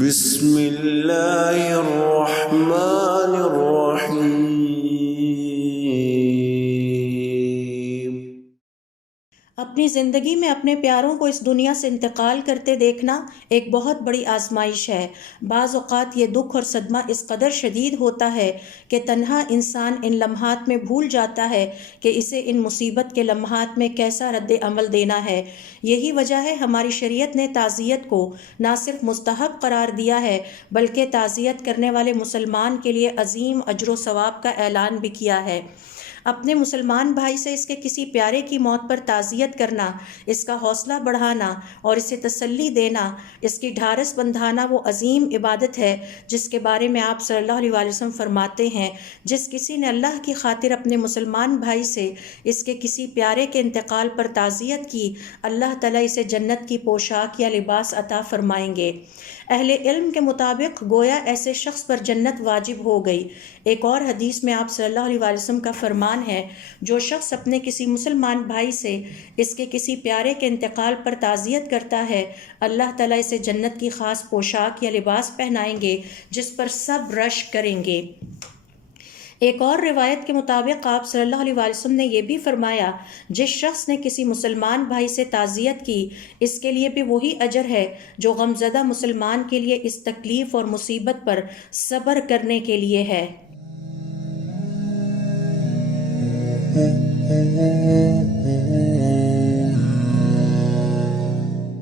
بسم اللہ الرحمن الرحیم۔ اپنی زندگی میں اپنے پیاروں کو اس دنیا سے انتقال کرتے دیکھنا ایک بہت بڑی آزمائش ہے۔ بعض اوقات یہ دکھ اور صدمہ اس قدر شدید ہوتا ہے کہ تنہا انسان ان لمحات میں بھول جاتا ہے کہ اسے ان مصیبت کے لمحات میں کیسا رد عمل دینا ہے۔ یہی وجہ ہے ہماری شریعت نے تعزیت کو نہ صرف مستحب قرار دیا ہے بلکہ تعزیت کرنے والے مسلمان کے لیے عظیم اجر و ثواب کا اعلان بھی کیا ہے۔ اپنے مسلمان بھائی سے اس کے کسی پیارے کی موت پر تعزیت کرنا، اس کا حوصلہ بڑھانا اور اسے تسلی دینا، اس کی ڈھارس بندھانا وہ عظیم عبادت ہے جس کے بارے میں آپ صلی اللہ علیہ وسلم فرماتے ہیں، جس کسی نے اللہ کی خاطر اپنے مسلمان بھائی سے اس کے کسی پیارے کے انتقال پر تعزیت کی، اللہ تعالیٰ اسے جنت کی پوشاک یا لباس عطا فرمائیں گے۔ اہل علم کے مطابق گویا ایسے شخص پر جنت واجب ہو گئی۔ ایک اور حدیث میں آپ صلی اللہ علیہ وسلم کا فرمان ہے، جو شخص اپنے کسی مسلمان بھائی سے اس کے کسی پیارے کے انتقال پر تعزیت کرتا ہے، اللہ تعالیٰ اسے جنت کی خاص پوشاک یا لباس پہنائیں گے جس پر سب رشک کریں گے۔ ایک اور روایت کے مطابق آپ صلی اللہ علیہ وسلم نے یہ بھی فرمایا، جس شخص نے کسی مسلمان بھائی سے تعزیت کی، اس کے لیے بھی وہی اجر ہے جو غمزدہ مسلمان کے لیے اس تکلیف اور مصیبت پر صبر کرنے کے لیے ہے۔